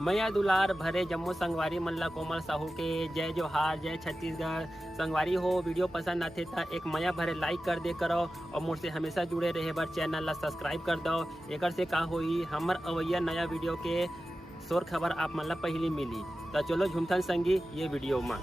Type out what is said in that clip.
मैया दुलार भरे जम्मू संगवारी मन ला कोमल साहू के जय जोहार, जय छत्तीसगढ़। संगवारी हो वीडियो पसंद आते तो एक मैया भरे लाइक कर दे करो और मुझसे हमेशा जुड़े रहे बर चैनल ला सब्सक्राइब कर दो। एकर से का होई हमर अवैया नया वीडियो के शोर खबर आप मन ला पहली मिली। तो चलो झुमथन संगी ये वीडियो में।